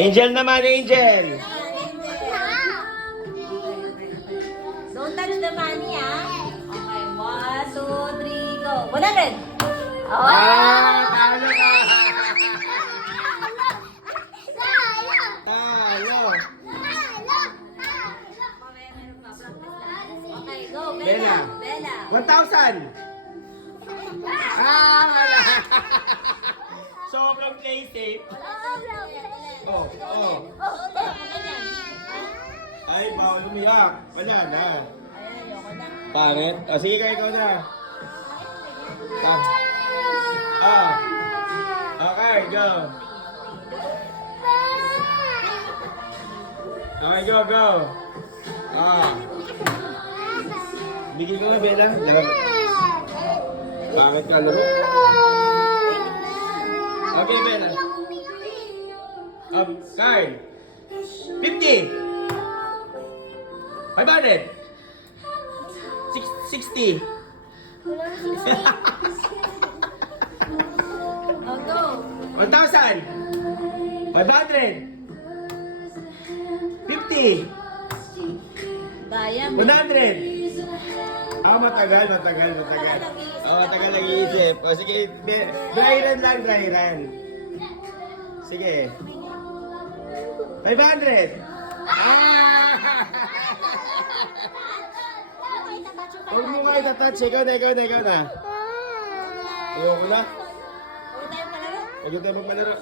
Angel naman, Angel. Don't touch the money, ah. Okay, 1, 2, 3, go. 100. Oh! Talo ka. Talo. Okay, go. Bella. Bella. 1,000. Wala. Sobrang play safe. Oh. Ay, bawal umiyak. Wala na. Pangit. Sige ka, ikaw na. Okay, go. Okay, go. Bigay ko nga, Bella. Pangit ka, laro. Okay, Bella. Kyle. 50. 500. 60. Oh, go. 1,000. 500. 50. Daya mo. 100. Matagal. Matagal nag-iisip. Sige, dry run. Sige. 500. Huwag mo nga itatouch. Ikaw na. Ayoko na. Ulit tayo palaro. Ayoko tayo magpalaro.